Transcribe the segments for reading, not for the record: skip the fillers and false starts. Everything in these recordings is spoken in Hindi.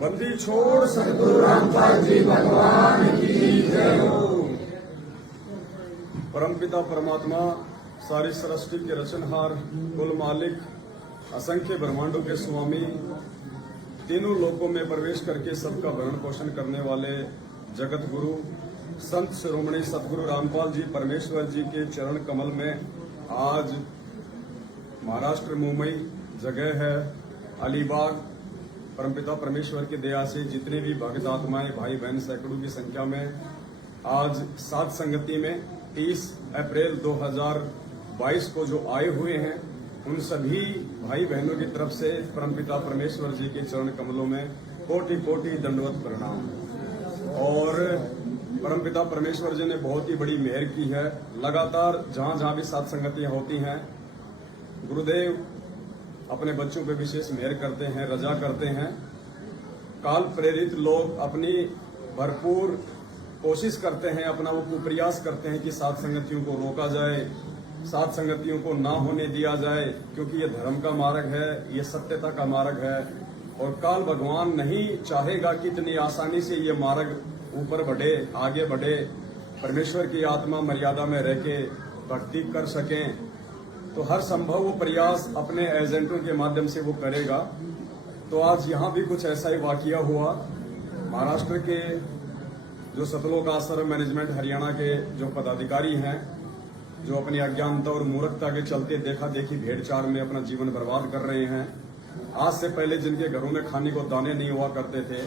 बंदी छोड़ सतगुरु रामपाल जी भगवान की जय हो। परमपिता परमात्मा सारी सृष्टि के रचनहार, कुल मालिक, असंख्य ब्रह्मांडों के स्वामी, तीनों लोकों में प्रवेश करके सबका भरण पोषण करने वाले जगत गुरु संत शिरोमणि सतगुरु रामपाल जी परमेश्वर जी के चरण कमल में आज महाराष्ट्र मुंबई जगह है अलीबाग। परमपिता परमेश्वर की दया से जितने भी भक्त आत्माएं भाई बहन सैकड़ों की संख्या में आज सात संगति में 30 अप्रैल 2022 को जो आए हुए हैं, उन सभी भाई बहनों की तरफ से परमपिता परमेश्वर जी के चरण कमलों में कोटि कोटि दंडवत प्रणाम। और परमपिता परमेश्वर जी ने बहुत ही बड़ी मेहर की है। लगातार जहां जहां भी सात संगतियां होती हैं, गुरुदेव अपने बच्चों पे विशेष मेहर करते हैं, रजा करते हैं। काल प्रेरित लोग अपनी भरपूर कोशिश करते हैं, अपना वो प्रयास करते हैं कि सात संगतियों को रोका जाए, सात संगतियों को ना होने दिया जाए, क्योंकि ये धर्म का मार्ग है, ये सत्यता का मार्ग है। और काल भगवान नहीं चाहेगा कि इतनी आसानी से ये मार्ग ऊपर बढ़े, आगे बढ़े, परमेश्वर की आत्मा मर्यादा में रह के भक्ति कर सकें। तो हर संभव वो प्रयास अपने एजेंटों के माध्यम से वो करेगा। तो आज यहाँ भी कुछ ऐसा ही वाकया हुआ। महाराष्ट्र के जो सतलोक आश्रम मैनेजमेंट हरियाणा के जो पदाधिकारी हैं, जो अपनी अज्ञानता और मूर्खता के चलते देखा देखी भेड़चाल में अपना जीवन बर्बाद कर रहे हैं। आज से पहले जिनके घरों में खाने को दाने नहीं हुआ करते थे,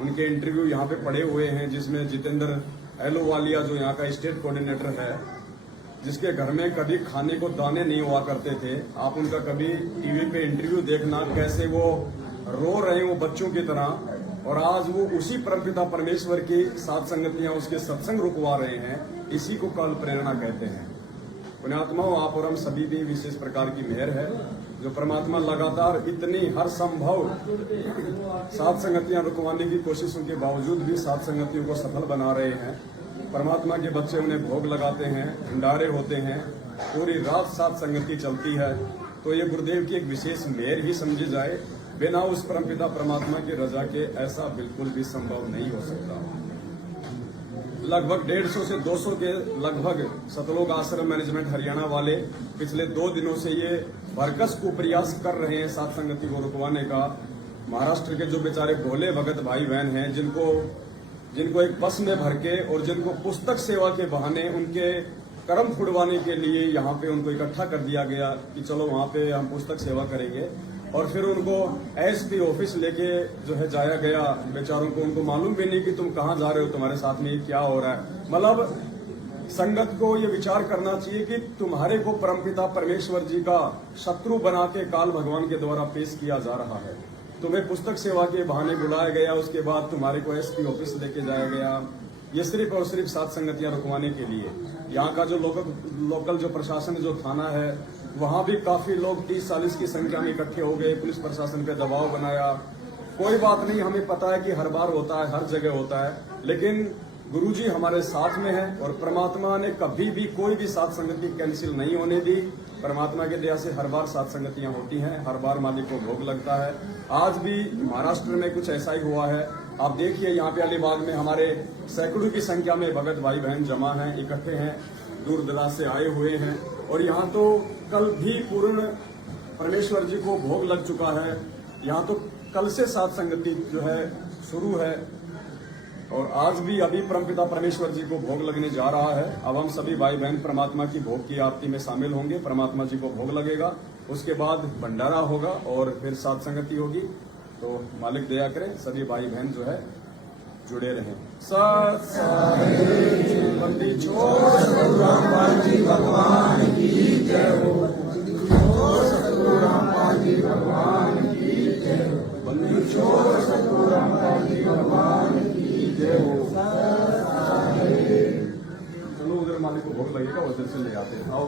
उनके इंटरव्यू यहाँ पे पड़े हुए हैं, जिसमें जितेंद्र एलोवालिया जो यहाँ का स्टेट कोऑर्डिनेटर है, जिसके घर में कभी खाने को दाने नहीं हुआ करते थे। आप उनका कभी टीवी पे इंटरव्यू देखना, कैसे वो रो रहे हैं वो बच्चों की तरह। और आज वो उसी परमपिता परमेश्वर की सात संगतियां उसके सत्संग रुकवा रहे हैं। इसी को काल प्रेरणा कहते हैं। पुण्यात्माओं, आप और हम सभी भी विशेष प्रकार की मेहर है, जो परमात्मा लगातार इतनी हर संभव सात संगतियां रुकवाने की कोशिशों के बावजूद भी सात संगतियों को सफल बना रहे हैं। परमात्मा के बच्चे उन्हें भोग लगाते हैं, भंडारे होते हैं, पूरी रात सात संगति चलती है। तो ये गुरुदेव की एक विशेष मेहर ही समझी जाए। बिना उस परमपिता परमात्मा की रजा के ऐसा बिल्कुल भी संभव नहीं हो सकता। लगभग 150 से 200 के लगभग सतलोक आश्रम मैनेजमेंट हरियाणा वाले पिछले 2 दिनों से ये भरकस को प्रयास कर रहे हैं सात संगति को रुकवाने का। महाराष्ट्र के जो बेचारे भोले भगत भाई बहन हैं, जिनको एक बस में भर के और जिनको पुस्तक सेवा के बहाने उनके कर्म फुड़वाने के लिए यहाँ पे उनको इकट्ठा कर दिया गया कि चलो वहाँ पे हम पुस्तक सेवा करेंगे। और फिर उनको एसपी ऑफिस लेके जो है जाया गया। बेचारों को उनको मालूम भी नहीं कि तुम कहाँ जा रहे हो, तुम्हारे साथ में ये क्या हो रहा है। मतलब संगत को ये विचार करना चाहिए कि तुम्हारे को परमपिता परमेश्वर जी का शत्रु बना के काल भगवान के द्वारा पेश किया जा रहा है। तुम्हें पुस्तक सेवा के बहाने बुलाया गया, उसके बाद तुम्हारे को एसपी ऑफिस लेके जाया गया। ये सिर्फ और सिर्फ सात संगतियां रुकवाने के लिए। यहाँ का जो लोकल जो प्रशासन जो थाना है, वहाँ भी काफी लोग 30-40 की संख्या में इकट्ठे हो गए, पुलिस प्रशासन पे दबाव बनाया। कोई बात नहीं, हमें पता है कि हर बार होता है, हर जगह होता है, लेकिन गुरुजी हमारे साथ में है और परमात्मा ने कभी भी कोई भी सात संगति कैंसिल नहीं होने दी। परमात्मा के दया से हर बार सात संगतियां होती हैं, हर बार मालिक को भोग लगता है। आज भी महाराष्ट्र में कुछ ऐसा ही हुआ है। आप देखिए, यहाँ पे अलीबाग में हमारे सैकड़ों की संख्या में भगत भाई बहन जमा हैं, इकट्ठे हैं, दूर दराज से आए हुए हैं। और यहाँ तो कल भी पूर्ण परमेश्वर जी को भोग लग चुका है। यहाँ तो कल से सात संगति जो है शुरू है और आज भी अभी परमपिता परमेश्वर जी को भोग लगने जा रहा है। अब हम सभी भाई बहन परमात्मा की भोग की आरती में शामिल होंगे। परमात्मा जी को भोग लगेगा, उसके बाद भंडारा होगा और फिर सात संगति होगी। तो मालिक दया करें, सभी भाई बहन जो है जुड़े रहें। बंदी छोड़ सतगुरु रामपाल जी भगवान की जय हो। सतगुरु रामपाल जी भगवान की जय हो। बंदी छोड़ सतगुरु रामपाल जी भगवान की जय हो। चलो उधर मालिक को भोग लगेगा, उधर से ले आते हैं। आओ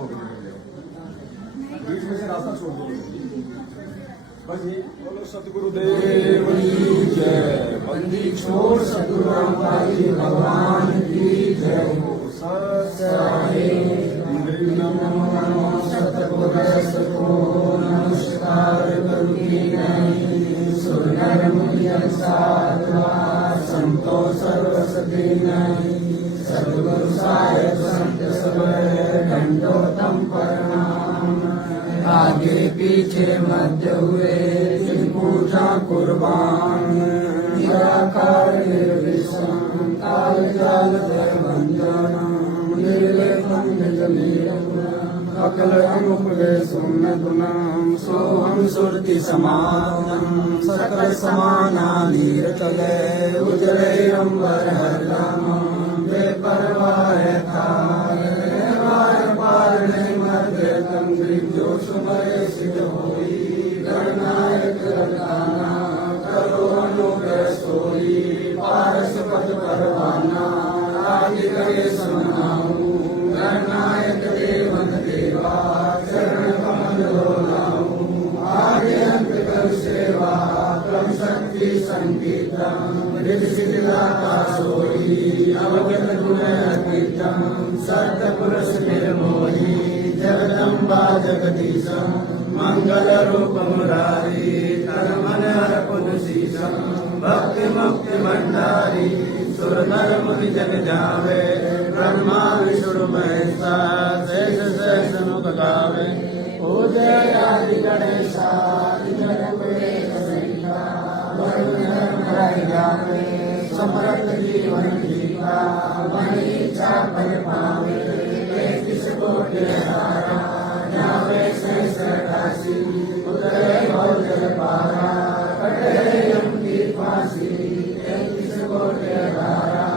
बीच में से रास्ता छोड़ दो बस। ये बोलो सतगुरुदेव की जय। बंदी छोड़ सतगुरु रामपाल जी भगवान की जय हो। सतगुरु नमस्कार करूँ संतो सर्वसती नहीं सद्गुरु साहेब संत सब दंडोतम प्रणाम। आगे पीछे मध्य हुए जिन पूजा कुर्बान निराकार निर्विषम काल जाल भंजन निर्लेपम निजमीयम अकल अनुपवेशम गुणाम सोहम सुरति समानम सकल समाना नीरतले उजले अंबर हरदम बेपरवाह थार वार पार नहीं मध्य तंग्री जो सुमरे सिद्ध होई गणनायक रताना करो अनुग्रह सोई पारस पद परवाना आदि करे समाऊ गणनायक देवन देवा चरण कमल लाऊं आदि अंत कर सेवा क्रम शक्ति संगीतम रिद्धि सिद्धिदाता सोई अवगत गुण कीर्तन सत्य पुरुष निर्मोही जगदम्बा जगदीशम मंगल रूप मुरारी तन मन अर्पण शीशम भक्ति मुक्ति भंडारी सुर नर मुनि जग जावे ब्रह्मा विष्णु महेशा शेष शेष मुख गावे पूजय आदि गणेशा जावे समर्थ जीवन जीता बनी इच्छा फल पावे किस को हारा जावे शेष राशि उतरे और जल पारा कटे यम की फांसी किस को हारा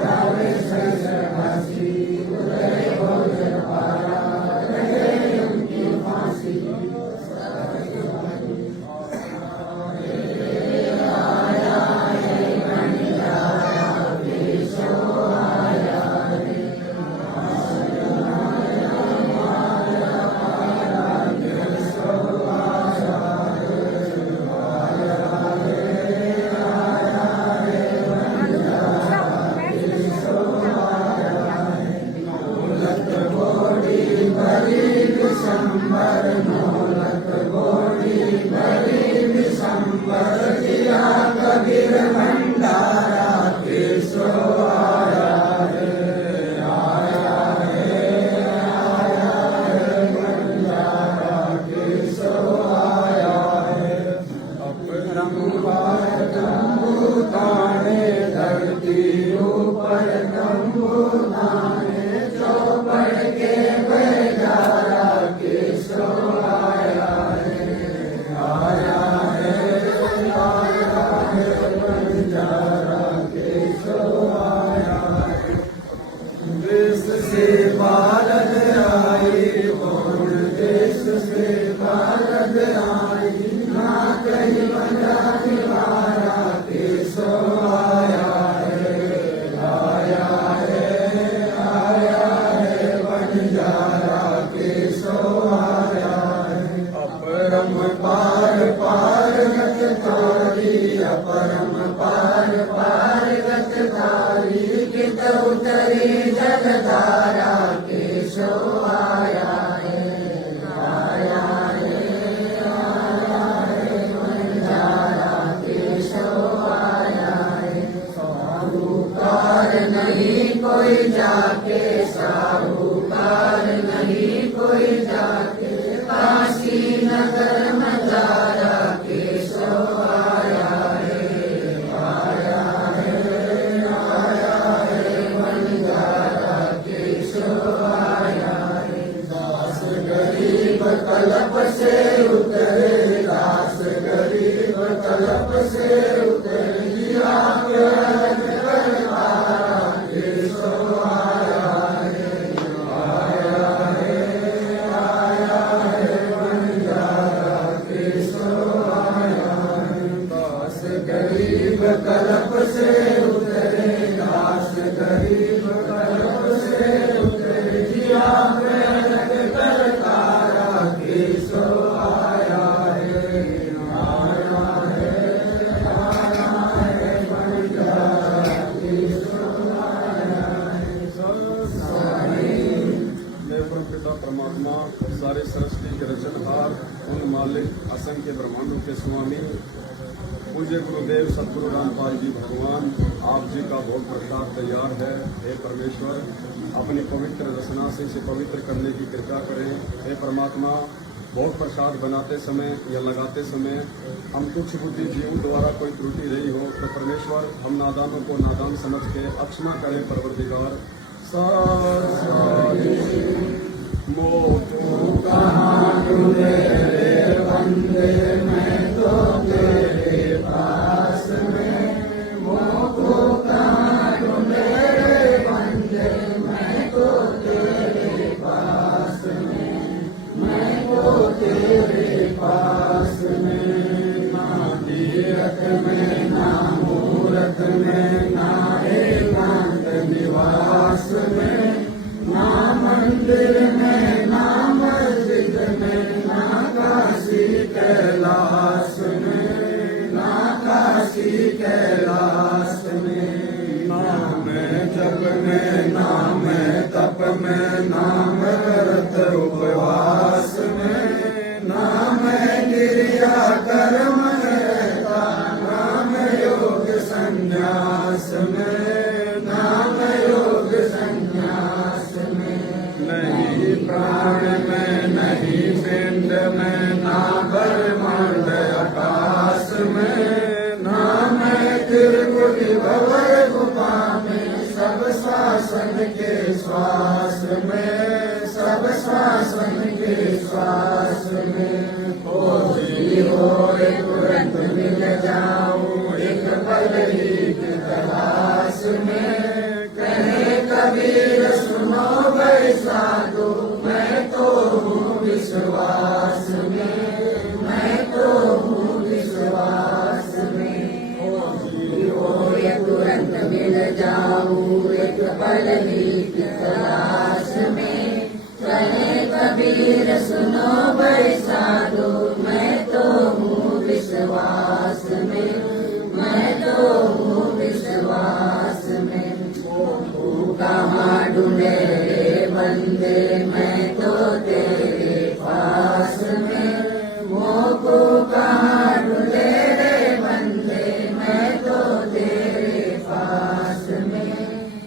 जावे शेष राशि उतरे और जल पारा कटे यम की फांसी। परमात्मा सारे सृष्टि के रचनहार उन मालिक असंख्य ब्रह्मांडों के स्वामी पूज्य गुरुदेव सतगुरु रामपाल जी भगवान आप जी का भोग प्रसाद तैयार है। हे परमेश्वर, अपनी पवित्र रचना से इसे पवित्र करने की कृपा करें। हे परमात्मा, भोग प्रसाद बनाते समय या लगाते समय हम कुछ बुद्धि जीव द्वारा कोई त्रुटि रही हो तो परमेश्वर हम नादानों को नादान समझ के अक्षमा करें। परवरदिगार सारी मोटू कहाँ ढूंढे रे बंदे, मैं तो तेरे पास में। मोटू कहाँ ढूंढे रे बंदे, मैं तो तेरे पास में। मैं तो तेरे पास में। ना तीरथ में ना मूरत में ना एकांत निवास में, ना मंदिर में ना मस्जिद में ना काशी कैलाश में, ना काशी कैलाश में। ना मैं जप में ना मैं तप में, ना मैं व्रत उपवास में, ना मैं क्रिया कर्म रहता, ना मैं योग संन्यास में, ना मैं योग संन्यास में। नहीं प्राण में नहीं पिंड में, ना ब्रह्मांड आकाश में, ना मैं त्रिकुटी भंवर गुफा में, सब शासन के श्वास में, सब शासन के श्वास में। हो तुरंत मिल जाऊं एक पल ही की तलाश में। कहे कबीर सुनो भाई साधु, मैं तो हूँ विश्वास में, मैं तो हूँ विश्वास में। हो तुरंत मिल जाऊं एक पल ही की तलाश में। कहे कबीर सुनो भाई साधु, मैं तो हूँ विश्वास में, मैं तो हूँ विश्वास में। कहाँ ढूंढे रे बंदे, मैं तो तेरे पास में। मोको कहाँ ढूंढे रे बंदे, मैं तो तेरे पास में,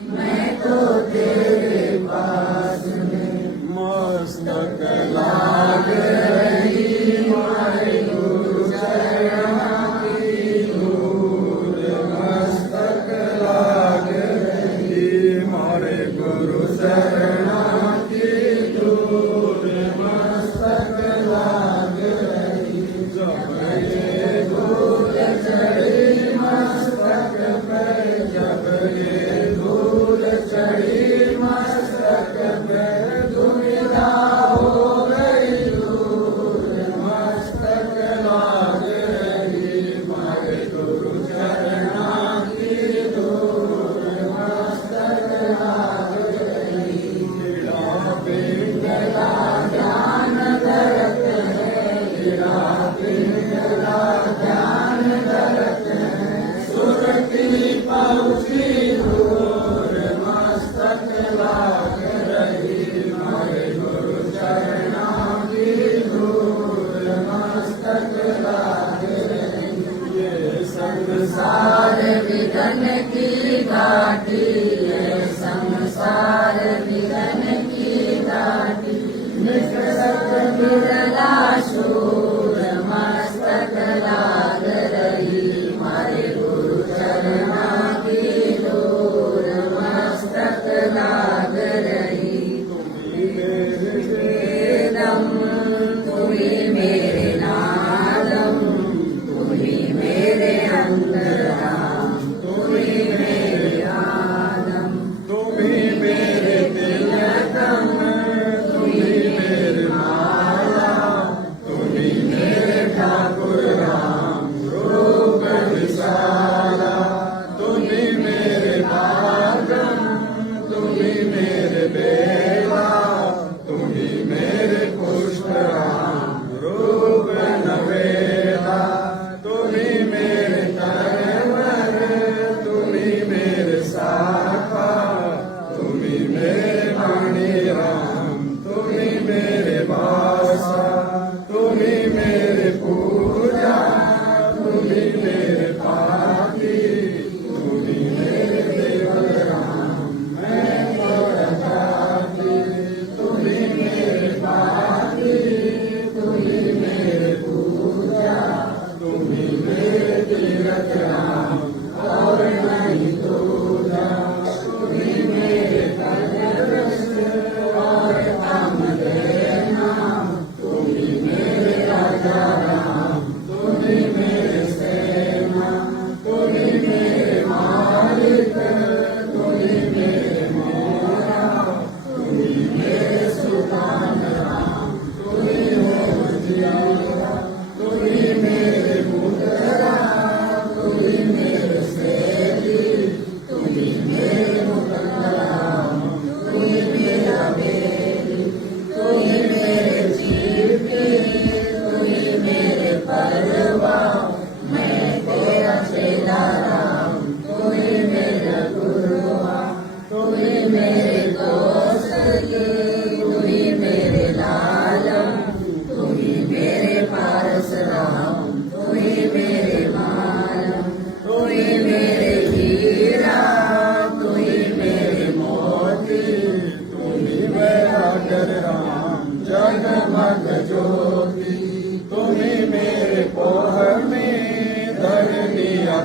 मैं तो तेरे पास में। मस्तक लाग रही मारे गुरु चरणों की धूल, मस्तक लाग रही मारे गुरु चरणों की धूल, मस्तक लाग रही। जब ये धूल चढ़ी मस्तक पे, जब ये धूल चढ़ी मस्तक पे, दुविधा हो गई दूर, मस्तक लाग रही मारे गुरु चरणों की धूल, मस्तक लाग रही। पीड़ा पिंगला ज्ञान धरत है, पीड़ा पिंगला ज्ञान धरत है, सुरती पहुँची दूर, मस्तक लाग रही मारे गुरु चरणों की धूल, मस्तक लाग रही। ये संसार विघन की घाटी, ये संसार विघन की घाटी, निकट बिरला शूर, मस्तक लाग रही मारे गुरु चरणों की धूल, मस्तक लाग रही। वेदम तुम्ही मेरे नादम, तुम्ही मेरे अंतराम, तुम्ही मेरे आदम, तुम्ही मेरे तिलकम, तुम्ही मेरे माला, तुम्ही मेरे ठाकुर राम रूप विशाला, तुम्ही मेरे भागम, तुम्ही मेरे बेला, तुम्ही मेरे पुष्प राम रूप नवेला, तुम्ही मेरे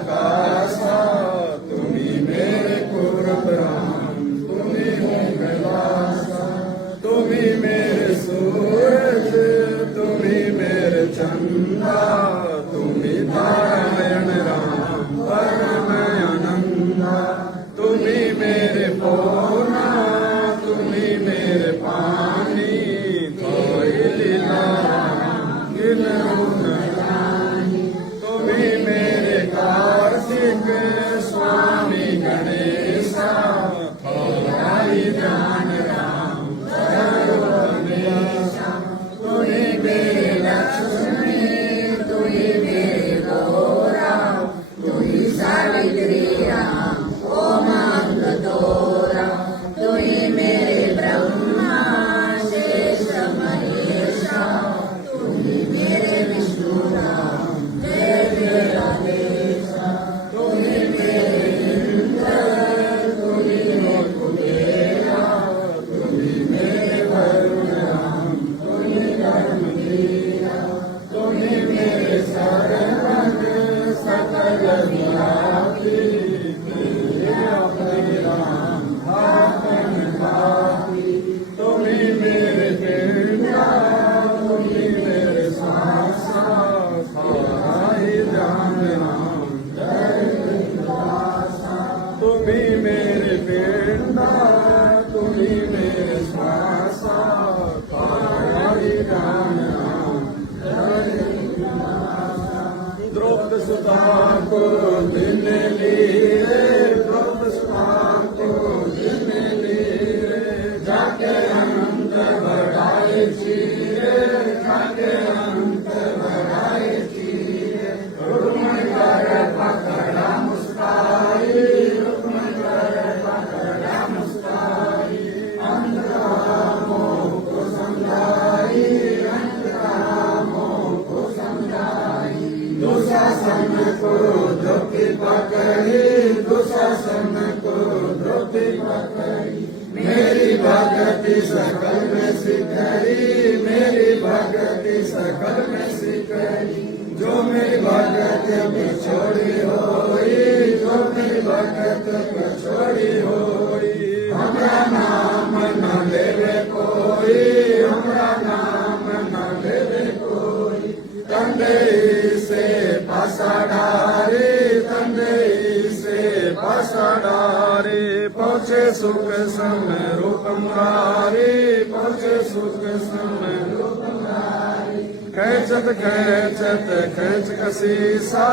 आकाशा तुम्ही मेरे कुरब्राम तुम्ही हो कैलासा तुम्ही मेरे सूरज तुम्ही मेरे चंदा तुम्ही नारायण राम परम आनंदा तुम्ही मेरे पौना तुम्ही मेरे पानी थोई लीला तुम्ही मेरे कार्तिक स्वामी गणेशा थोई ज्ञान राम सर्वनेशा तुम्ही मेरे लक्ष्मी तुम्ही मेरे गौरा तुही सावित्री राम ओमांग दोरा तुही मेरे ब्रह्मा शेष महेशा तुही मेरे विष्णु राम जय जगदीशा तुही मेरे इंद्र तुही हो कुबेरा तुही मेरे वरुण राम तुही धर्मवीरा तुही मेरे शरण सकल व्यापी राम भागन भाती तुम्ही मेरे पिंडा तुम्ही मेरे सांसा साई जान राम तुम्ही मेरे पिंडा तुम्ही मेरे सांसा साई जान राम द्रौपद सुता को दिन लीरे द्रौपद सुता को दिन लीरे जाके अनंत बढ़ाए चीरे जाके अनंत बढ़ाए चीरे रुक्मण कर पकड़ा मुस्काई रुक्मण कर पकड़ा मुस्काई अंतरामों को समझाई अंतरामों को समझाई दुशासन को द्रौपदी पकड़ी दुशासन को द्रौपदी पकड़ी मेरी भगति सकल में सिकरी मेरी भगति सकल में सिकरी जो मेरी भगत पे छोड़ी होई जो मेरी भगत पे छोड़ी होई हमरा नाम न लेवे कोई हमरा नाम न लेवे कोई तंदई से पासाडारे तंदई से पासाडारे पहुँचे सुख समय रूप मुरारी पहुँचे सुख समय रूप मुरारी खेचत खेचत खेच कसीसा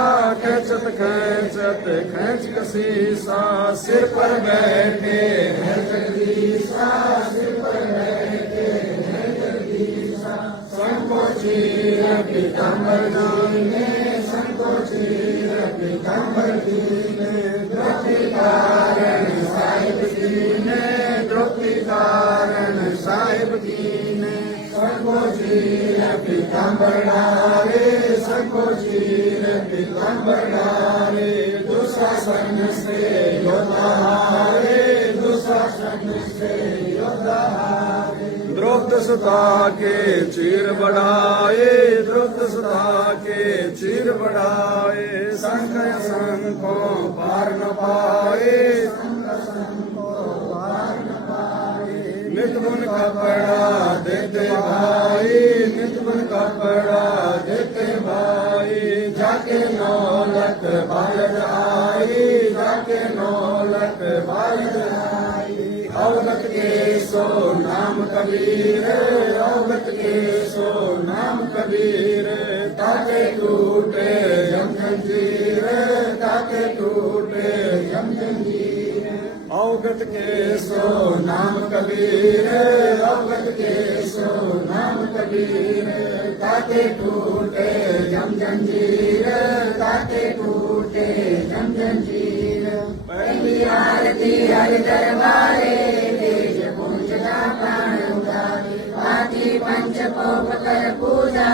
खेचत खेचत खेच कसीसा सिर पर बैठे है जगदीशा सिर पर बैठे है जगदीशा संकोचीर पीताम्बर जाने संकोचीर पीताम्बर दीने द्रौपदी कारण साहिब दीने द्रौपदी कारण साहिब दीने संकोचीर पीताम्बर डारे संकोचीर पीताम्बर डारे दुशासन से योद्धा हारे दुशासन से योद्धा हारे द्रौपद सुता के चीर बढ़ाए द्रौपद सुता के चीर बढ़ाए संख्या संखों पार न पाए नितबुन कपड़ा देते भाई नितबुन कपड़ा देते भाई जाके नौलत बालद आई जाके नौलत बालद आई अवगत के सो नाम कबीर अवगत के सो नाम कबीर ताके टूटे यम जंजीर ताके टूटे यम जंजीर अवगत के सो नाम कबीर अवगत के सो नाम कबीर ताके टूटे यम जंजीर ताके टूटे यम जंजीर पहली आरती हरि दरबारे तेज पुंज का प्राण उतारे पाती पंचकोप कर पूजा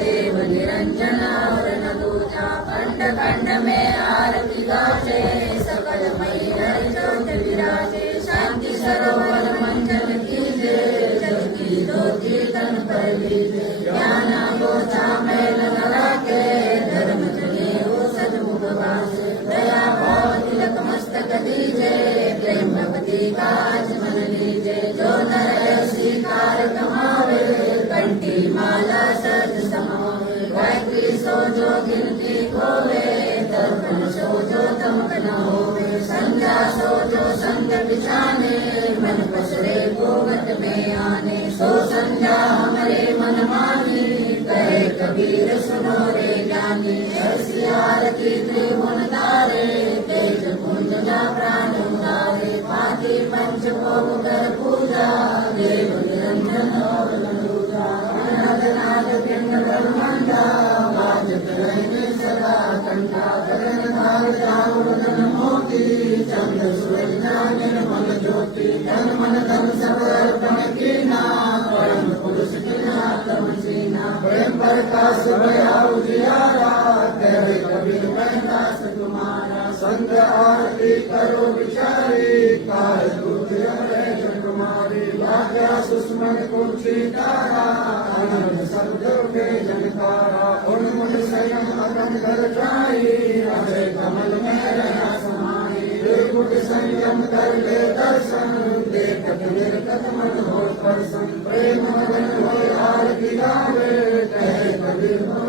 देव निरंजन और न दूजा खंड खंड में आरती गाचे सकल मई हरि ज्योत विराजे शांति सरोवर मंगल कीजे जल की ज्योति तन पर लीजे ज्ञान गोचा मैल न लागे धर्म जगे हो सदमुख वासे मत दीजे, प्रेम भक्ति का मन लीजे। जो नर स्वीकार कमावे, कंठी माला सज समावे। गायत्री सो जो गिनती खोवे, दर्पण सो जो चमक न होवे। संध्या सो जो संग बिछाने, मन पसरे गोवत में आने। सो संध्या हमारे मन मानी, कहे कबीर सुनो रे ज्ञानी। ऐसी आरती त्रिभुवन तारे, तेज पुंज जा प्राण उतारे। पाती पंच भोग कर पूजा, देव निरंजन और दूजा। अनाद नाद पिंड ब्रह्मांडा, बाजत रहे सदा कंठा। गगन भाग जाओ गगन मोती, चंद्र सूरज निर्मल ज्योति। तन मन धन सब अर्पण कीना, परम पुरुष कीना तम सीना। प्रेम प्रकाश भया उजियारा, कहे कबीर प्रकाश तुम्हारा। संग आरती करो विचारी, काल दूत कुमारी। वाक्या सुस्मन कुंची तारा, अनंत शब्द के जनकारा। उन्मुख संयम अगम कर जाई, अभय कमल में रहा समाई। निर्गुण संयम कर ले दर्शन, देखत निर्गत मन हो प्रसन्न। प्रेम मगन हो आरती गावे, कहे कबीर हो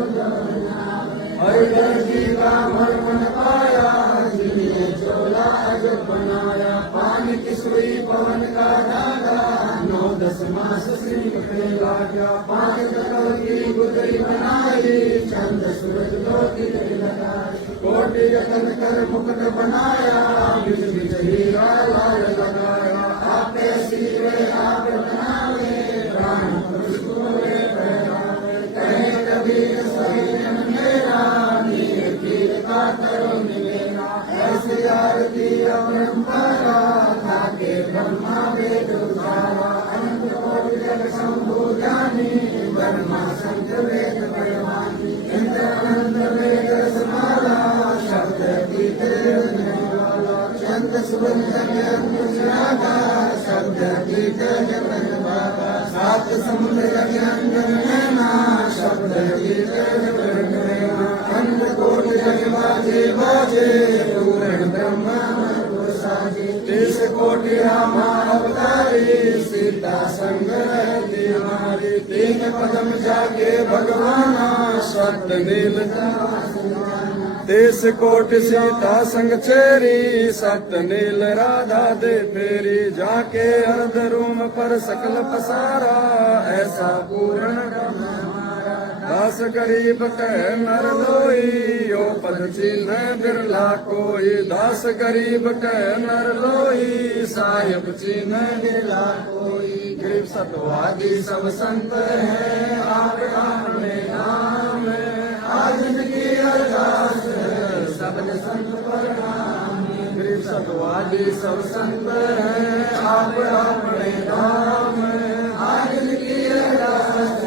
हरिहर जी का मन पाया, जिन्हें चोला अजब बनाया। पानी की सुई पवन का धागा, 9-10 मास सिंह पे लागा। 5 कटल की गुदरी बनाई, चंद्र सूरज ज्योति लगाई। कोटि यतन कर मुकुट बनाया, बिज बिज हीरा लाल लगाया। आपे सिरे आप बनावे, प्राण पुरुष को वे पहनावे। कहे कबीर सही जन मेरा, नीर कीर का करो निवेरा। ऐसी आरती अपरंपरा, थाके ब्रह्मा वेद उतारा। अनंत कोटि जग शंभु ज्ञानी, ब्रह्मा शंकर वेद परवानी। इंद्र अनंत वेद समाला, शब्द अतीत निर्वाला। चंद्र सुबह जगन्नागा, शब्द अतीत जगन बाबा। 7 समुद्र जगन नैना, शब्द अतीत जगन नैना। अनंत कोटि जग बाजे बाजे, पूर्ण ब्रह्मा को साजे। 30 कोटि रामा अवतारी, सीता संग रहती हमारी। 3 पदम जाके भगवाना, सत्य नील 30 कोटि सीता संग चेरी, सत्य नील राधा दे फेरी। जाके अर्ध रूम पर सकल पसारा, ऐसा पूर्ण ब्रह्म हमारा। 10 गरीब कह नर लोई, यो पद चिन्ह बिरला कोई। 10 गरीब कह नर लोई, साहिब चिन्ह बिरला कोई। गरीब सतवादी सब संत है, आप में नाम है। आज की अरदास सबने संत प्रणाम। गरीब सतवादी सब संत है, आप अपने नाम है। आज की अरदास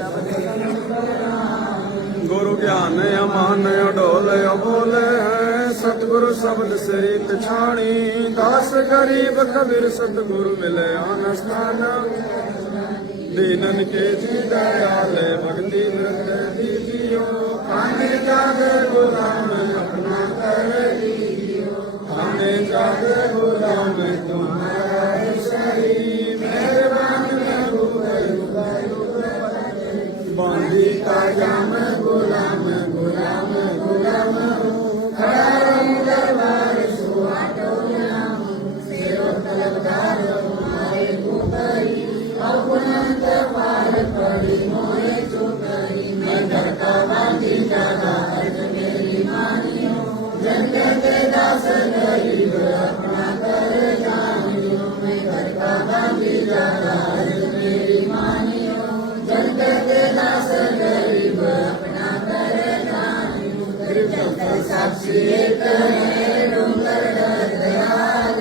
सबने संत प्रणाम। गुरु ज्ञान अमान डोल बोले, सतगुरु शब्द से रीत छाणी। 10 गरीब कबीर सतगुरु मिले आन स्थान। दीनन के जी दयाल भक्ति नृत्य दीजियो। हमें जागे गुलाम अपना कर दीजियो। हमें जागे गुलाम तुम्हारा सही। मेहरबान बांधी का जाम गुलाम गुलाम गुलाम हूँ। खड़ा रहूं दरबार सुहा टोला हूँ। सेवक तलबदार तुम्हारे ऊपरी, अपुनंत पार पड़ी मोए चुकरी। मैं करता बांधी जागा अर्ज मेरी मानियो। जन के दास गरीब अपना कर जानियो। मैं करता बांधी जागा अर्ज मेरी मानियो। जन के दास गरीब अपना कर जानियो। जगत साक्षी एक है, डूंगर डर दयाल।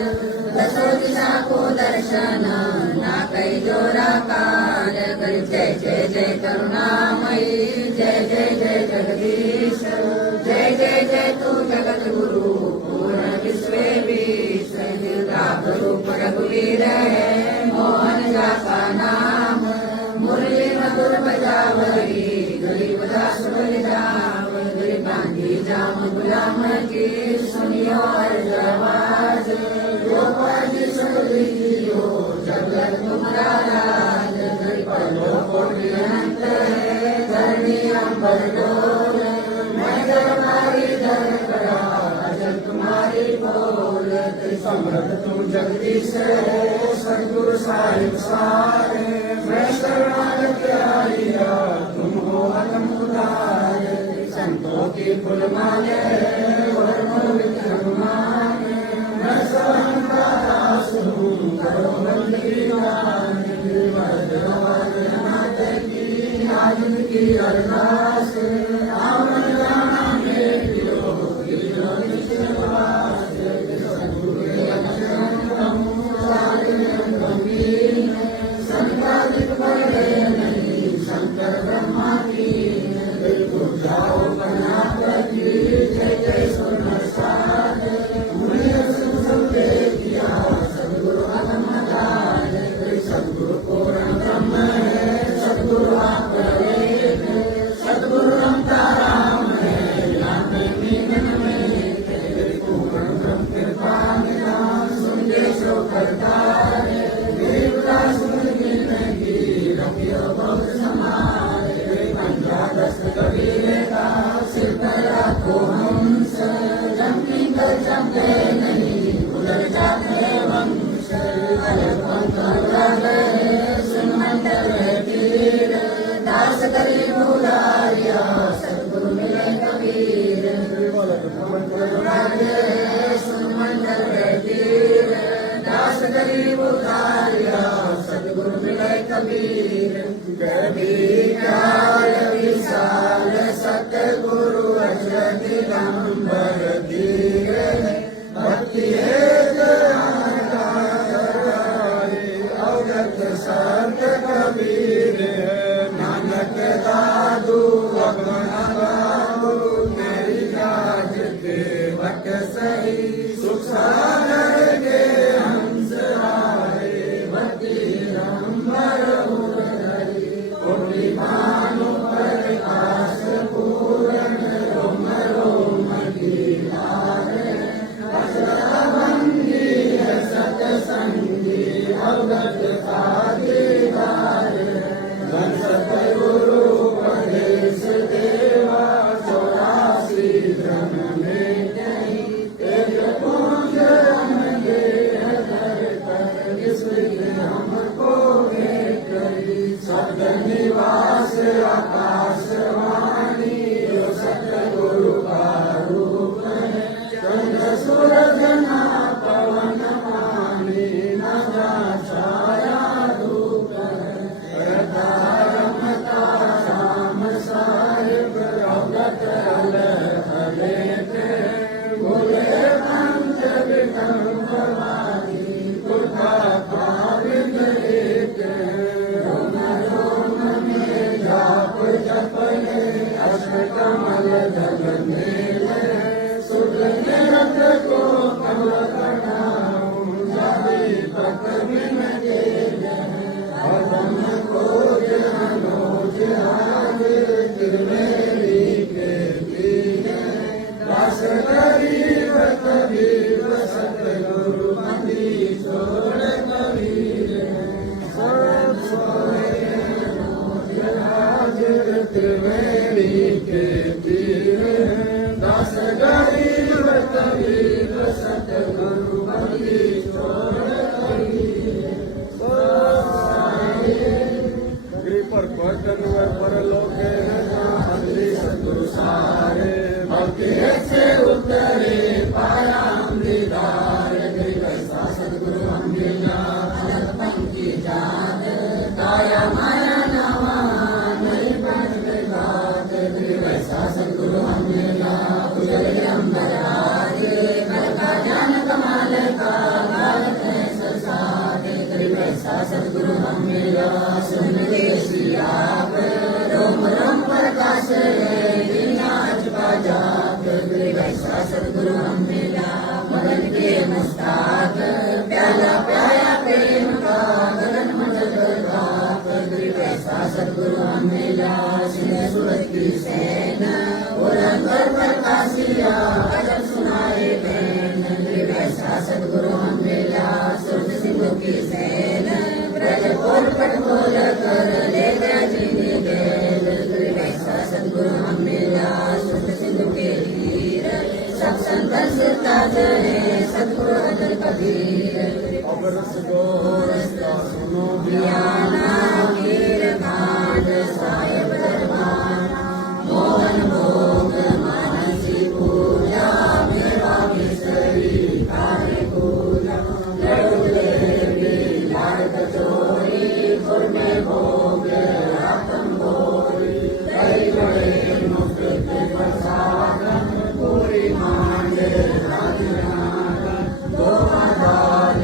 10 दिशा को दर्शन, ना कई जोरा काल। जय जय जय करुणामयी, जय जय जय जगदीश। जय जय जय तू जगत गुरु, पूर्ण विश्वेश। राग रूप रघुवीर है, मोहन जाका नाम। मुरली मधुर बजावरी, गरीब दास बल जाव। गरीबांगी जाम गुलाम की, सुनियो अर्ज आवाज। समर्थ तू जगदीश हो सतगुरु साहिब सारे मैं शरणागत आइया तुम हो अगम उदार संतों की फुल माले और मूल माने मैं सवन का दास हूँ करो बंदगी आज की अरदास आमन जाना में संपादित बड़े नहीं शंकर ब्रह्मा की जाओ गणपति जय जय सुनसाद मुझे सुन किया सदगुरु अगमदार सदगुरु पूर्ण ब्रह्म है सदगुरु आप सदगुरु रमता राम है ज्ञान मीनन में पूर्ण ब्रह्म कृपा निधान सुनते सो करता है देवता सुन जिंदगी रखियो बहुत समारे पंजादस कबीरे का सिर पर रखो हंस जमती कर जमते नहीं उधर जाते वंश अलग पंख सुन मंडल पीर दास करी बुलारिया सदगुरु मिले कबीर सुन मंडल पीर दास करी बुलारिया सदगुरु मिले कबीर कबीर विशाल सतगुरु अजर दिगंबर धीर भक्ति अवगत संत कबीर नानक दादू अगमनादू मेरी राज देवक सही सुख सागर के हंस आए भक्ति रंबर कोटि भानु प्रकाश पूर्ण रोम रोम की बंदी सतसंगी अवगत साधीदार सतगुरु उपदेश देवा 84 जन्म में एक पूज हमके इसलिए हमको भेंट करी सद निवास आकाशवाणी जो सतगुरु का रूप है चंद्र सूरज ना पवन मानी न छाया धूप है रमता श्याम साहिब अवगत बोले पंच विकम्पवादी कृपा काविद रोम रोम में जाप जपले अष्टकमल धल मेले सुख निरत को कमल कटाऊं जाति पक बिन के अदम को जनोज आज त्रिवेणी के पीर दास गरीब कबीर सतगुरु मंदी छोड़ कबीर सब सोए आज त्रिवेणी के पीर दास गरीब कबीर सतगुरु मंदी छोड़ पर बटन व परलोके सतगुरु सारे भक्ति से उतरे पाया दीदार कैसा सतगुरु हम मिला पंक्ति जात काया माया नवा नहीं बन बात कैसा सतगुरु हम मिला गुजरे अम्बराज का ज्ञान कमाल का बालक है संसार कैसा सतगुरु हम मिला सुन के सियाप रोम रोम प्रकाश नाच बाजाप कैसा सतगुरु हम मिला मदन के मुस्ताक प्याला प्याया प्रेम का गगन मंडल बाप कैसा सतगुरु हम मिला सिंह सूरत की सेन और अंतर प्रकाशिया अजब सुनाए बैन कैसा सतगुरु हम मिला सुर सिंधु की सेन ब्रज बोल पट बोल कर ले गया जीने गैल कैसा सतगुरु हम मिला सुर सिंधु के वीर सब संतन सिरता साज है सतगुरु अदल कबीर अब रस दो रसता सुनो ज्ञाना वीर कांड साहिब दरबार मोहन भोग मानसी पूजा मेवा मिसरी काली पूजा लड्डू देवी लाल कचोरी गुर में भोग रातन भोरी कई बड़े मुफ्त प्रसादन पूरी मांडे राजनाथन गोमा दाल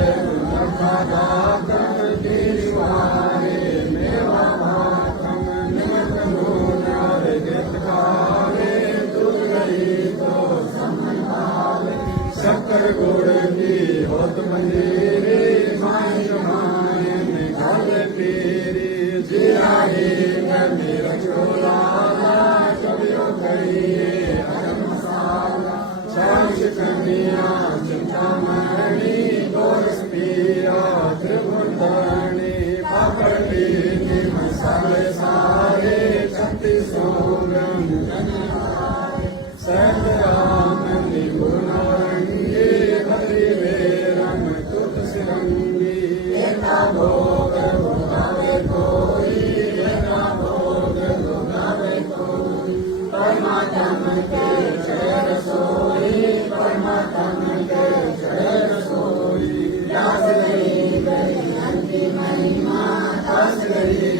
दादन दीवारे मेवा भातम निमत नूनार गितकारे दूध दही तो समन भावे शक्कर गुड़ की होत मंजीरी माई जमाने में गल पीरी जीरा ही गमी रचोलाला कबियो करिए अरम मसाला छाछ कन्या चिंतामणि गोरस पीरा त्रिभुवनी पकड़ी मसाले सारे छत्तीसों सैद राम गुरुनारंगी हरि वेरम तुत सिरंगी एका भोग भोगावे कोई एका भोग भोगावे कोई परमात्म के जय रसोई परमात्म के जय रसोई दास गई अंति महिमा दास गई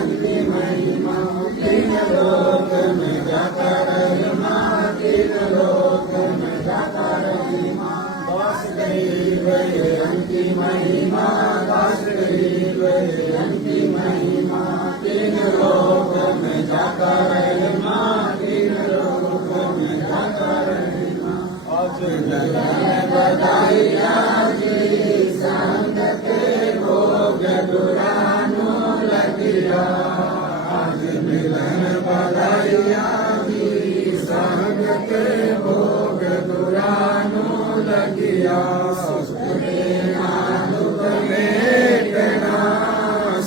अंति महिमा तीन लोक में जाता रहिमा तीन लोक में जाता रहिमा दास गई अंति महिमा दास गई अंति महिमा तीन लोक में जाता रहिमा तीन लोक में जाता रहिमा आज बधाइया जी संत के भोग दुरानो लगिया आज मिलन बधाइया जी संत के भोग दुरानो लगिया सुख देना दुख मेटना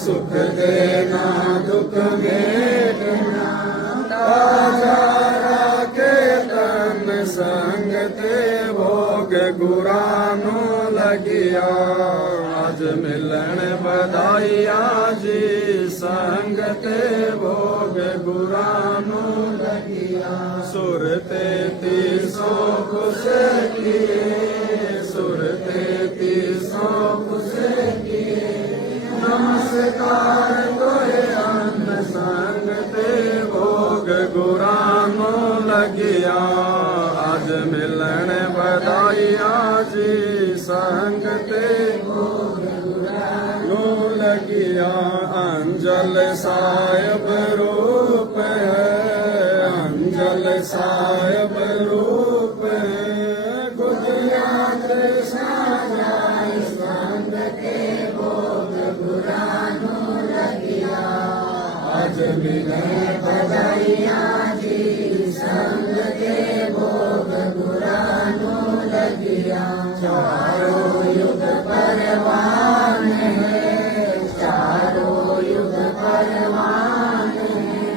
सुख देना दुख मेटना ताजा के तन संग ते भोग गुरानो लगिया आज मिलन बधाइया जी संग ते भोग गुरानो लगिया सुर ते तीसो खुश किए सुर ते तीसो खुश किए नमस्कार तोहे अन्न संग ते भोग गुरानो लगिया आज मिलन बधाइया जी संग ते भोग गुरानो लगिया अंजल साहिब रूप है अंजल साहिब रूप है गुजिया कृष्ण जाय संग के भोग गुरानो लगिया आज मिलन बधाइया जी संग के भोग गुरानो लगिया चारों युग परवान है चारों युग परवान है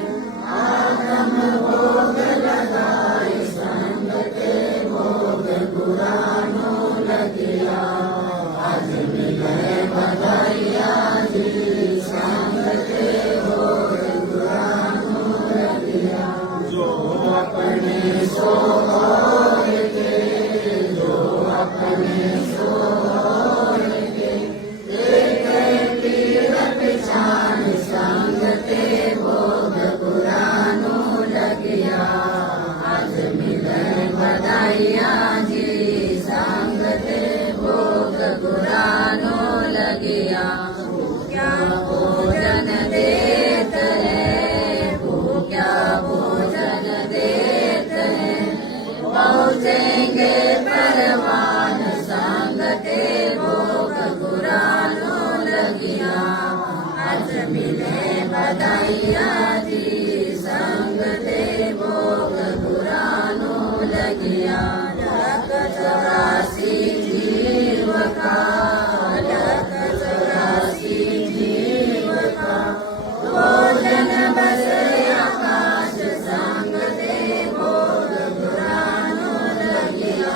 आत्म भोग लगाई संग के भोग गुरानो लगिया आज मिलन बधाइया जी संग के भोग गुरानो लगिया जो अपने सो और के जो अपने सो और के एक पीर पिछान संग ते भोग गुरानो लगिया आज मिलन बधाइया जी संग ते भोग गुरानो लगिया क्या भोजन देत है क्या भोजन देत है पहुँचेंगे परवान संग ते भोग गुरानो लगिया आज मिले बधाइया जी संग ते भोग गुरानो लगिया लख 84 जीव का लख 84 जीव का भोजन बसे आकाश संग ते भोग गुरानो लगिया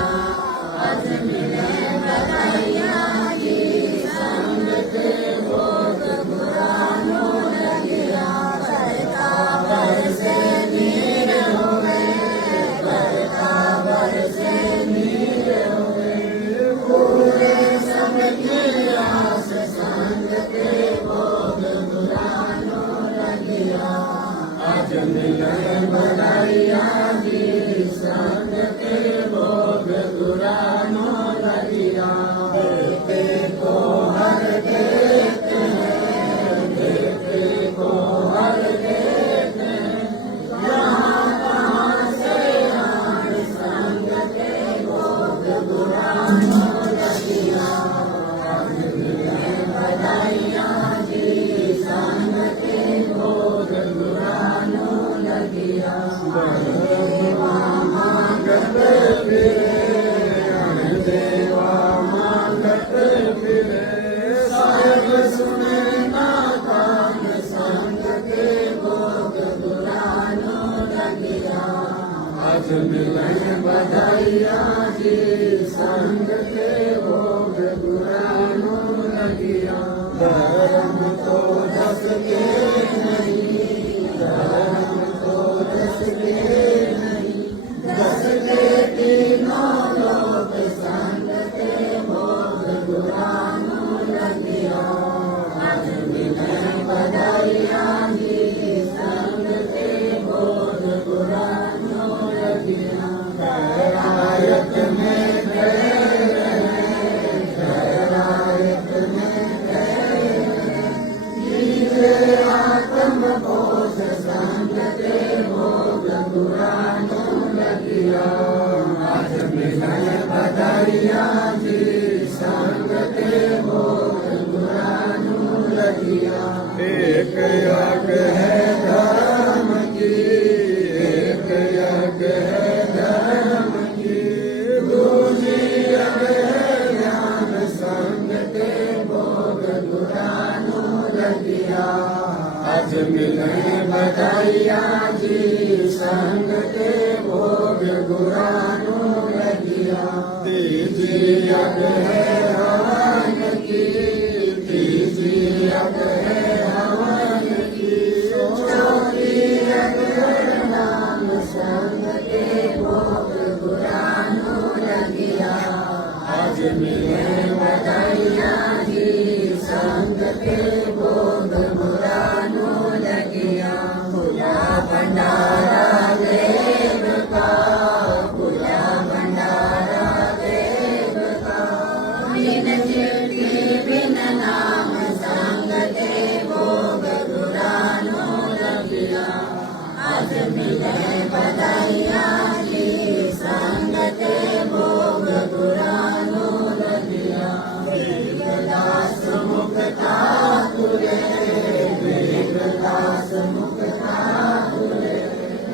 मिलन बधाइया जी संग के भोग गुरानो लगिया धर्म तो दस के नहीं धर्म तो दस के नहीं दस के तीनों लोग संग के भोग गुरानो लगिया मिलन बधाइया जी संग के भोग गुरानो लगिया खैरायत में खैरायत में जीवे आत्म बोध संग के भोग गुरानो लगिया आज मिलन बधाइया जी संग के भोग गुरानो लगिया एक यज्ञ है धर्म की एक यज्ञ है धर्म की दूसरी यज्ञ है ज्ञान संग के भोग गुरानो लगिया आज मिलन बधाइया जी संग के भोग गुरानो लगिया तीसरी यज्ञ है हवन की तीसरी यज्ञ है हवन की चौथी यज्ञ है नाम संग के भोग गुरानो लगिया आज मिलन बधाइया जी संग के भोग गुरानो लगिया खुला भंडारा देव का खुला भंडारा देव का बिन चिट्ठी बिन नाम संग के भोग गुरानो लगिया आज मिलन बधाइया जी संग के भोग गुरानो लगिया देवदास मुक्ता तुले देवदास मुक्ता तुले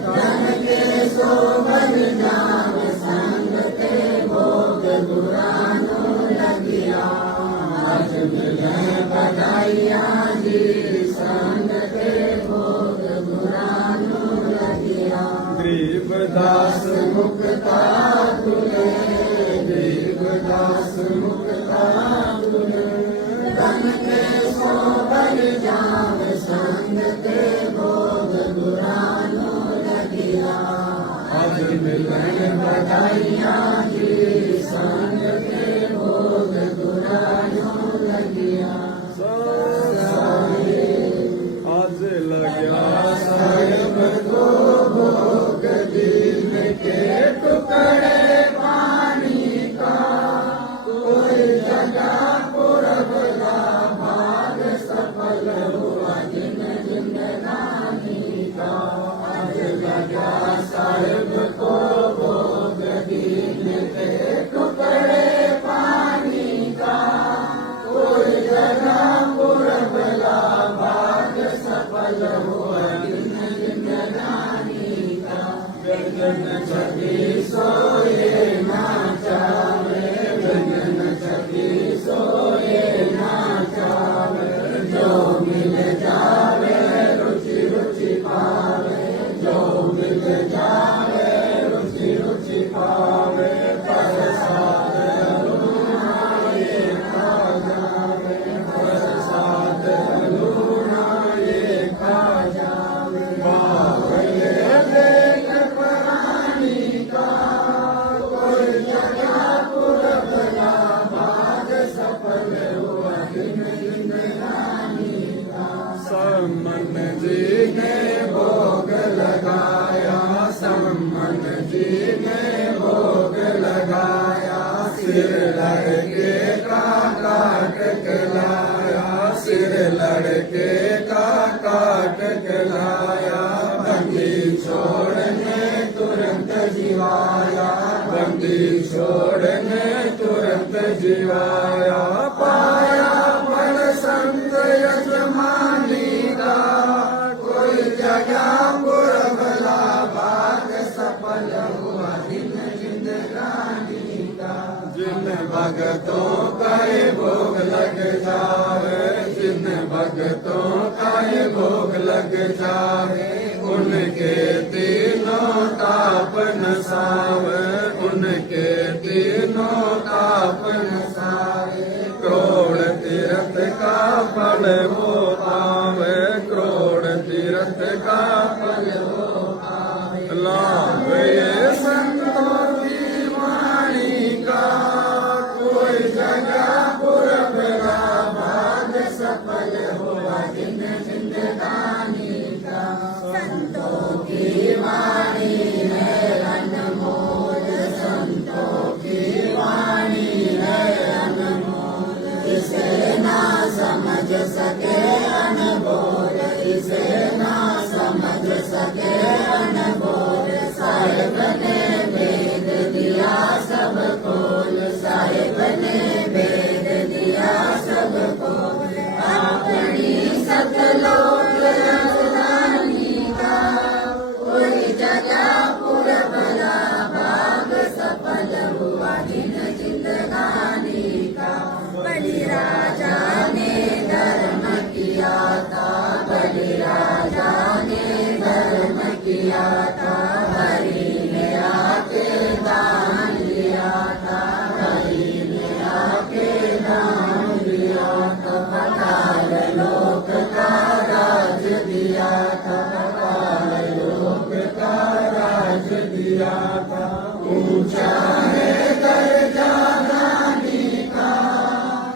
धन के शोभन नाम संग के भोग गुरानो लगिया आज मिलन बधाइया जी संग के भोग गुरानो लगिया गरीबदास मुक्ता तुले गरीबदास मुक्ता तुले धन के शोभन नाम संग के भोग गुरानो लगिया आज मिलन बधाइया जी संग के भोग गुरानो लगिया आज लग्या साहेब को भोग दिन के टुकड़े पानी का कोई जगह पुरबला भाग सफल हुआ दिन जिंदगानी का आज लगा साहेब को भोग दिन के टुकड़े पानी का कोई जगह पुरबला भाग सफल हुआ दिन जिंदगानी का गगन छवि सोए ना चावे गगन छवि सोए ना चावे जो मिल जावे रुचि रुचि पावे जो मिल जावे रुचि रुचि पावे प्रसाद लूना ये खा जावे प्रसाद लूना ये खा जावे बावले देख प्राणी का कोई जगह पुरबला भाग सफल हुआ दिन जिंदगानी का समन जी ने भोग लगाया सम्मन जी ने भोग लगाया सिर लड़के का काट के लाया सिर लड़के का काट के लाया बंदी छोड़ने तुरंत जिवाया बंदी छोड़ने तुरंत जीवाया पाया फल संत यजमानी का कोई जगह बुरा भला भाग सफल हुआ दिन जिंदगानी का जिन भगतों का ये भोग लग जाए जिन भगतों का ये भोग लग जाए उनके तीनों ताप नसावे उनके तीनों ताप नसावे करोड़ तीर्थ का फल वो पावे करोड़ तीर्थ का फल वो पावे लाभ ये संतों की वाणी का कोई जगह बुरा भला भाग सफल हुआ दिन जिंदगानी का संतों की वाणी है अनमोल संतों की वाणी है अनमोल इसे ना समझ सके अनमोल इसे ना समझ सके अनमोल साहिब ने वेद दिया सबको साहिब ने वेद दिया सबको अपनी सतलोक राजधानी का कोई जगह पूरा भला भाग सफल हुआ दिन जिंदगानी का बलि राजा ने धर्म किया था बलि राजा ने धर्म किया था हरि ने आके दान लिया था हरि ने आके दान लिया था पताल लोक का राज दिया था पताल लोक का राज दिया था ऊंचा है दर्जा रानी का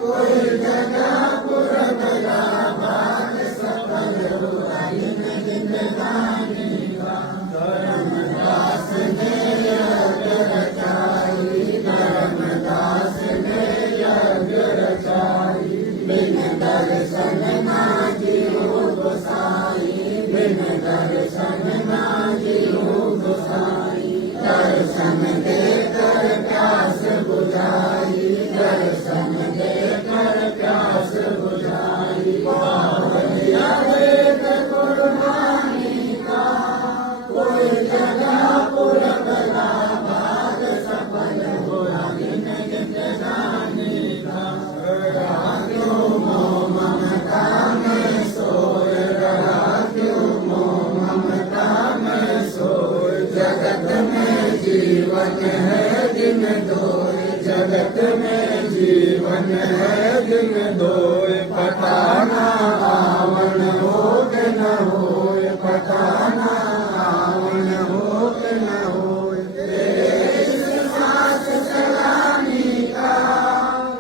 कोई जगह बुरा भला भाग सफल हुआ दिन जिंदगानी का धर्मदास ने यज्ञ रचाई धर्मदास ने यज्ञ रचाई बिन दर्शन ना जीव गोसाई बिन दर्शन ना जीव गोसाई दर्शन देकर प्यास बुझाई दर्शन देकर प्यास बुझाई बावलिया वेद कुर्बानी का कोई जगह पूरा भला भाग सफल हुआ दिन जिंदगानी का रहा क्यों मोह ममता में सोए रहा क्यों मोह ममता में सोए जगत में जीवन है दिन दोए जगत में जीवन है दिन दोए पटाना आवन होग न होए पटाना आवन होग न होए तेरे साथ चलानी का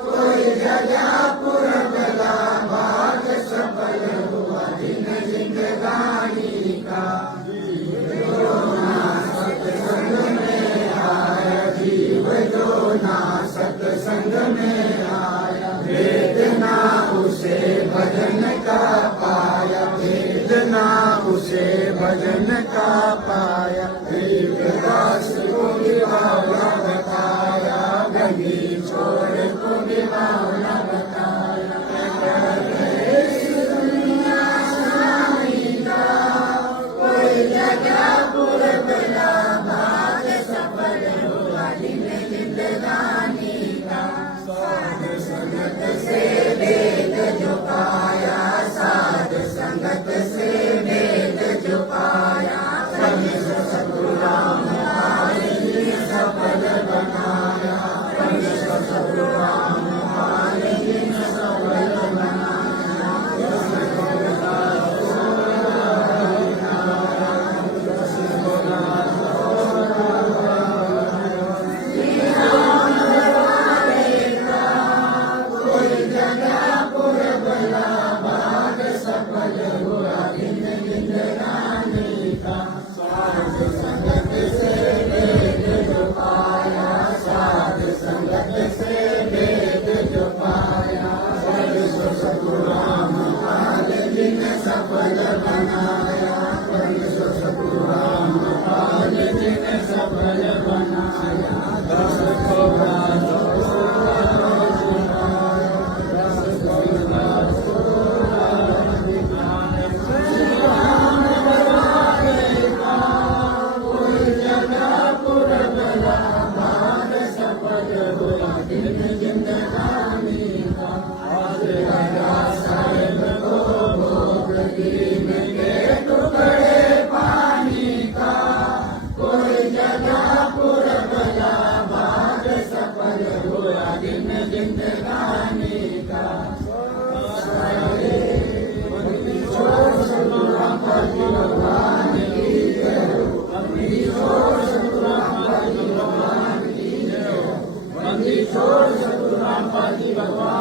कोई जगह पूरा भला भाग सफल हुआ दिन जिंदगानी का सत्संग में आया जीव जो ना सत्संग में आया वेदना उसे भजन का पाया वेदना उसे भजन का पाया देवदास को विवाह बताया गंगी छोड़ को विवाह बताया दुनिया सुनाई का कोई जगह पूरा भला भाग सफल हुआ दिन जिंदगानी का साध संगत से वेद जो पाया साध संगत से वेद जो पाया सतगुरु राम पाले सफल बनाया सतगुरु राम पाले सफल बनाया सफल बनाया दिन जिंदगानी का बंदी छोड़ सतगुरु पाजी भगवान की जय हो। बंदी छोड़ सतगुरु पाजी भगवान की जय हो। बंदी छोड़ सतगुरु पाजी भगवान